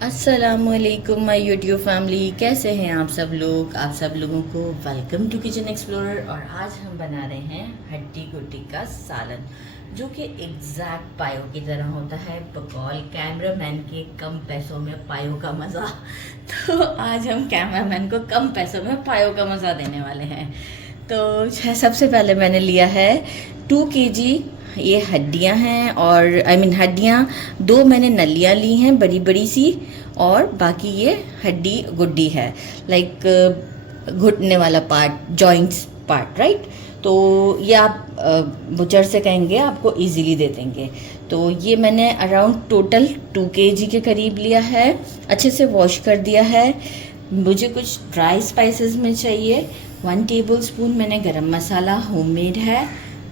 अस्सलामुअलैकुम my YouTube family, कैसे हैं आप सब लोग। आप सब लोगों को वेलकम टू किचन एक्सप्लोरर। और आज हम बना रहे हैं हड्डी गुड्डी का सालन, जो कि एग्जैक्ट पायो की तरह होता है। बकौल कैमरामैन के कम पैसों में पायो का मज़ा। तो आज हम कैमरामैन को कम पैसों में पायो का मज़ा देने वाले हैं। तो सबसे पहले मैंने लिया है 2 केजी ये हड्डियां हैं, और हड्डियां 2 मैंने नलियां ली हैं बड़ी बड़ी सी, और बाकी ये हड्डी गुड्डी है, लाइक घुटने वाला पार्ट, जॉइंट्स पार्ट, राइट। तो ये आप बुचर से कहेंगे, आपको इजीली दे देंगे। तो ये मैंने अराउंड टोटल 2 केजी के करीब लिया है। अच्छे से वॉश कर दिया है। मुझे कुछ ड्राई स्पाइसेस में चाहिए। 1 टेबल स्पून मैंने गरम मसाला होममेड है।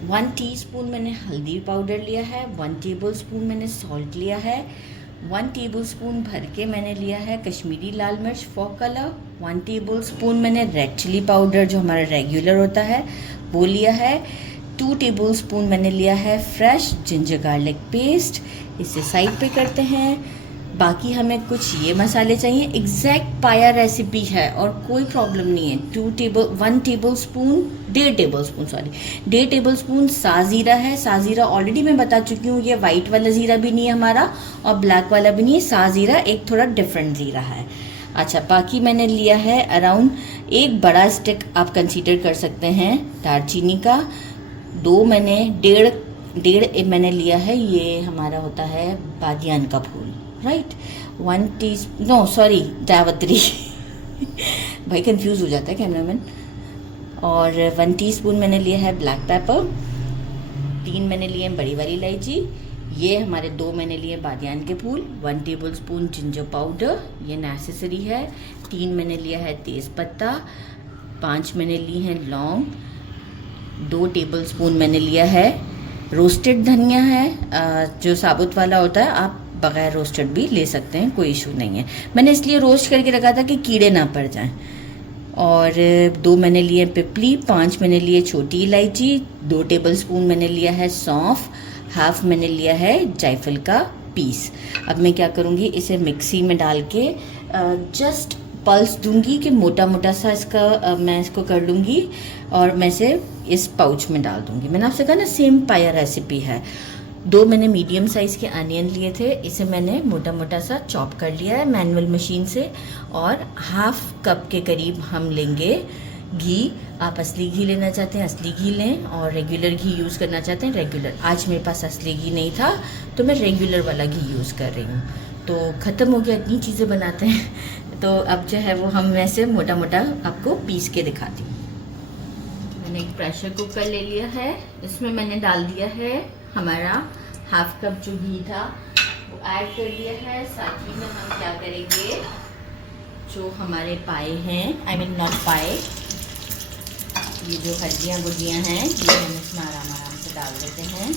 1 टीस्पून मैंने हल्दी पाउडर लिया है। 1 टेबल स्पून मैंने सॉल्ट लिया है। 1 टेबल स्पून भर के मैंने लिया है कश्मीरी लाल मिर्च फॉर कलर। 1 टेबल स्पून मैंने रेड चिली पाउडर, जो हमारा रेगुलर होता है, वो लिया है। 2 टेबल स्पून मैंने लिया है फ्रेश जिंजर गार्लिक पेस्ट। इसे साइड पे करते हैं। बाकी हमें कुछ ये मसाले चाहिए। एग्जैक्ट पाया रेसिपी है और कोई प्रॉब्लम नहीं है। 1 टेबल स्पून 1.5 टेबल स्पून साजीरा है। साजीरा ऑलरेडी मैं बता चुकी हूँ, ये वाइट वाला ज़ीरा भी नहीं है हमारा और ब्लैक वाला भी नहीं है। साजीरा एक थोड़ा डिफरेंट ज़ीरा है। अच्छा, बाकी मैंने लिया है अराउंड 1 बड़ा स्टिक, आप कंसीडर कर सकते हैं, दालचीनी का। 2 मैंने डेढ़ मैंने लिया है, ये हमारा होता है बादियान का फूल, राइट। 1 जावित्री भाई कंफ्यूज हो जाता है कैमरामैन। और 1 टीस्पून मैंने लिया है ब्लैक पेपर। 3 मैंने लिए बड़ी वाली इलायची। ये हमारे 2 मैंने लिए बादियान के फूल। 1 टेबल स्पून जिंजर पाउडर, ये नेसेसरी है। 3 मैंने लिया है तेज़ पत्ता। 5 मैंने ली है लौंग। 2 टेबल स्पून मैंने लिया है रोस्टेड धनिया है, जो साबुत वाला होता है। आप बगैर रोस्टेड भी ले सकते हैं, कोई इशू नहीं है। मैंने इसलिए रोस्ट करके रखा था कि कीड़े ना पड़ जाएं। और 2 मैंने लिए पिपली। 5 मैंने लिए छोटी इलायची। 2 टेबल स्पून मैंने लिया है सौंफ। हाफ मैंने लिया है जायफल का पीस। अब मैं क्या करूँगी, इसे मिक्सी में डाल के जस्ट पल्स दूंगी कि मोटा मोटा सा इसका मैं इसको कर लूँगी, और मैं इसे इस पाउच में डाल दूँगी। मैंने आपसे कहा ना, सेम पाया रेसिपी है। 2 मैंने मीडियम साइज़ के अनियन लिए थे, इसे मैंने मोटा मोटा सा चॉप कर लिया है मैनुअल मशीन से। और हाफ कप के करीब हम लेंगे घी। आप असली घी लेना चाहते हैं असली घी लें, और रेगुलर घी यूज़ करना चाहते हैं रेगुलर। आज मेरे पास असली घी नहीं था तो मैं रेगुलर वाला घी यूज़ कर रही हूँ। तो ख़त्म हो गया, इतनी चीज़ें बनाते हैं। तो अब जो है वो हम वैसे मोटा मोटा आपको पीस के दिखाती हूँ। मैंने एक प्रेशर कुकर ले लिया है, इसमें मैंने डाल दिया है हमारा हाफ कप जो घी था वो ऐड कर दिया है। साथ ही में हम क्या करेंगे, जो हमारे पाए हैं, नॉट पाए, ये जो हड्डियाँ गुड्डियाँ हैं, ये हम इसमें आराम आराम से डाल देते हैं।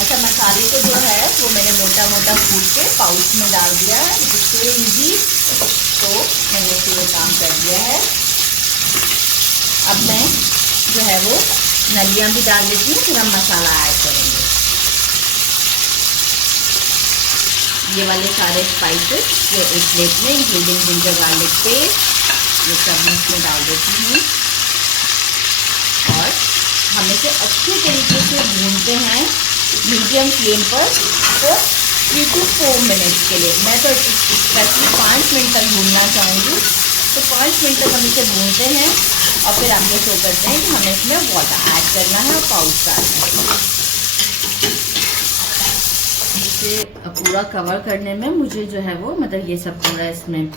अच्छा, मसाले को जो है वो मैंने मोटा मोटा कूट के पाउच में डाल दिया है, जिससे इजी। तो मैंने इसे ये काम कर दिया है। अब मैं जो है वो नलियाँ भी डाल देती हूँ, फिर हम मसाला ऐड करेंगे। ये वाले सारे स्पाइसेस ये एक प्लेट में, इंक्लूडिंग जिंजर गार्लिक पेस्ट, ये सब मैं इसमें डाल देती हूँ। और हम इसे अच्छे तरीके से भूनते हैं मीडियम फ्लेम पर तो 3 to 4 मिनट्स के लिए। मैं तो स्पेशली 5 मिनट तक भूनना चाहूँगी। तो 5 मिनट तक हम इसे भूनते हैं, और फिर आगे शो करते हैं कि हमें इसमें वाटर ऐड करना है और पाउच डालना है। इसे पूरा कवर करने में मुझे जो है वो, मतलब ये सब पूरा इसमें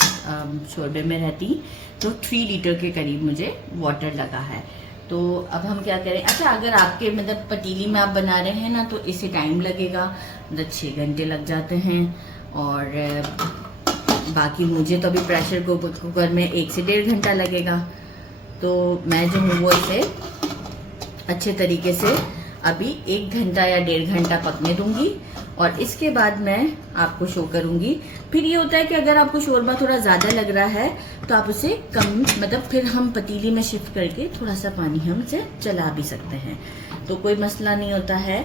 शोरबे में रहती, तो 3 लीटर के करीब मुझे वाटर लगा है। तो अब हम क्या करें, अच्छा अगर आपके मतलब पतीली में आप बना रहे हैं ना, तो इसे टाइम लगेगा, मतलब 6 घंटे लग जाते हैं। और बाकी मुझे तो अभी प्रेशर कुकर में 1 से 1.5 घंटा लगेगा। तो मैं जो हूँ वो इसे अच्छे तरीके से अभी 1 घंटा या 1.5 घंटा पकने दूंगी। और इसके बाद मैं आपको शो करूंगी। फिर ये होता है कि अगर आपको शोरबा थोड़ा ज़्यादा लग रहा है तो आप उसे कम, मतलब फिर हम पतीली में शिफ्ट करके थोड़ा सा पानी हम इसे चला भी सकते हैं, तो कोई मसला नहीं होता है।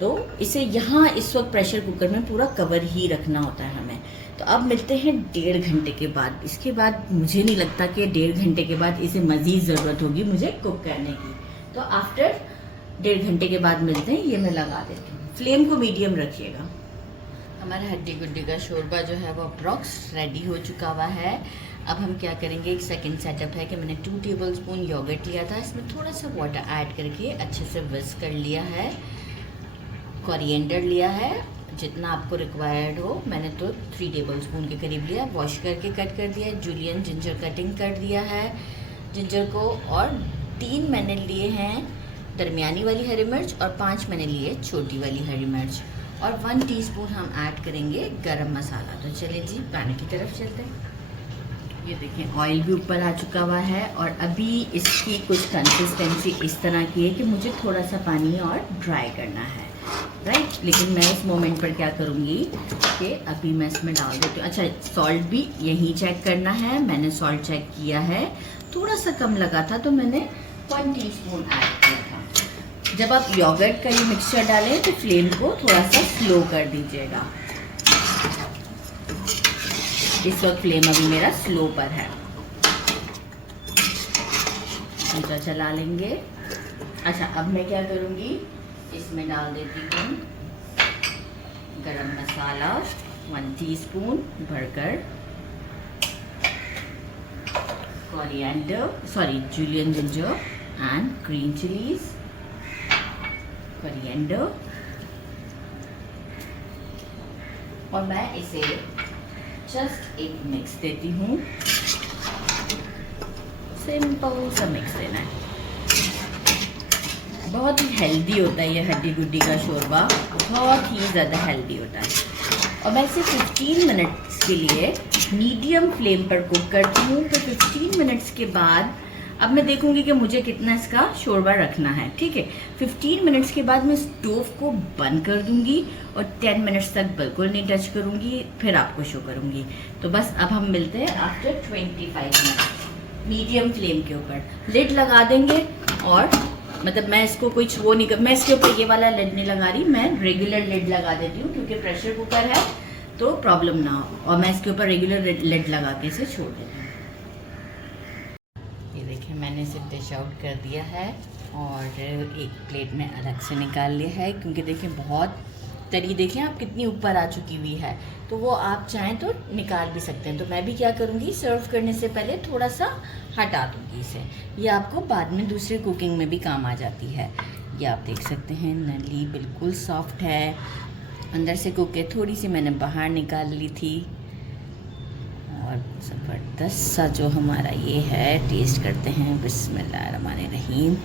तो इसे यहाँ इस वक्त प्रेशर कुकर में पूरा कवर ही रखना होता है हमें। तो अब मिलते हैं 1.5 घंटे के बाद। इसके बाद मुझे नहीं लगता कि 1.5 घंटे के बाद इसे मज़ीद ज़रूरत होगी मुझे कुक करने की। तो आफ्टर 1.5 घंटे के बाद मिलते हैं। ये मैं लगा देती हूँ, फ्लेम को मीडियम रखिएगा। हमारा हड्डी गुड्डी का शोरबा जो है वो अप्रॉक्स रेडी हो चुका हुआ है। अब हम क्या करेंगे, एक सेकंड सेटअप है कि मैंने 2 टेबलस्पून योगर्ट लिया था, इसमें थोड़ा सा वाटर ऐड करके अच्छे से विस्क कर लिया है। कोरिएंडर लिया है जितना आपको रिक्वायर्ड हो, मैंने तो 3 टेबलस्पून के करीब लिया। वॉश करके कट कर दिया है। जूलियन जिंजर कटिंग कर दिया है जिंजर को। और 3 मैंने लिए हैं दरमियानी वाली हरी मिर्च और 5 मैंने लिए छोटी वाली हरी मिर्च। और 1 टीस्पून हम ऐड करेंगे गरम मसाला। तो चलिए जी पैन की तरफ चलते हैं। ये देखें ऑयल भी ऊपर आ चुका हुआ है और अभी इसकी कुछ कंसिस्टेंसी इस तरह की है कि मुझे थोड़ा सा पानी और ड्राई करना है, राइट। लेकिन मैं इस मोमेंट पर क्या करूँगी कि अभी मैं इसमें डाल देती हूँ। अच्छा, सॉल्ट भी यहीं चेक करना है। मैंने सॉल्ट चेक किया है, थोड़ा सा कम लगा था तो मैंने 1 टीस्पून ऐड किया था। जब आप योगर्ट का ये मिक्सचर डालें तो फ्लेम को थोड़ा सा स्लो कर दीजिएगा। इस वक्त फ्लेम अभी मेरा स्लो पर है। चमचा चला लेंगे। अच्छा, अब मैं क्या करूँगी, इसमें डाल देती हूँ गरम मसाला 1 टीस्पून भरकर, julienne ginger and green chillies, coriander. और मैं इसे जस्ट एक मिक्स देती हूँ। सिंपल सा मिक्स देना है। बहुत ही हेल्दी होता है ये हड्डी गुड्डी का शोरबा, बहुत ही ज़्यादा हेल्दी होता है। और मैं इसे 15 मिनट्स के लिए मीडियम फ्लेम पर कुक करती हूँ। तो 15 मिनट्स के बाद अब मैं देखूंगी कि मुझे कितना इसका शोरबा रखना है, ठीक है। 15 मिनट्स के बाद मैं स्टोव को बंद कर दूंगी और 10 मिनट्स तक बिल्कुल नहीं टच करूंगी, फिर आपको शो करूंगी। तो बस अब हम मिलते हैं आफ्टर 25 मिनट मीडियम फ्लेम के ऊपर। लिड लगा देंगे और मतलब मैं इसको कुछ वो नहीं कर, मैं इसके ऊपर ये वाला लिड नहीं लगा रही, मैं रेगुलर लिड लगा देती हूँ क्योंकि प्रेशर कुकर है तो प्रॉब्लम ना हो। और मैं इसके ऊपर रेगुलर लिड लगा के इसे छोड़ देती हूँ। ये देखिए मैंने इसे डिश आउट कर दिया है और एक प्लेट में अलग से निकाल लिया है क्योंकि देखिए बहुत तरी देखिए आप कितनी ऊपर आ चुकी हुई है, तो वो आप चाहें तो निकाल भी सकते हैं। तो मैं भी क्या करूँगी, सर्व करने से पहले थोड़ा सा हटा दूँगी इसे, ये आपको बाद में दूसरे कुकिंग में भी काम आ जाती है। ये आप देख सकते हैं नली बिल्कुल सॉफ्ट है, अंदर से कुक है, थोड़ी सी मैंने बाहर निकाल ली थी। और ज़बरदस्त सा जो हमारा ये है, टेस्ट करते हैं। बिस्मिल्लाहिर्रहमानिर्रहीम।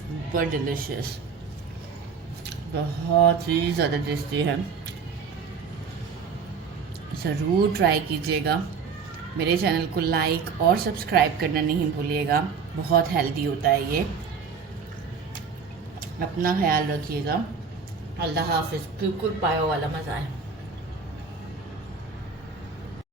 सुपर डिलिशियस, बहुत ही ज़्यादा टेस्टी है, ज़रूर ट्राई कीजिएगा। मेरे चैनल को लाइक और सब्सक्राइब करना नहीं भूलिएगा, बहुत हेल्दी होता है ये। अपना ख्याल रखिएगा। अल्लाह हाफिज़। बिल्कुल पायो वाला मज़ा है।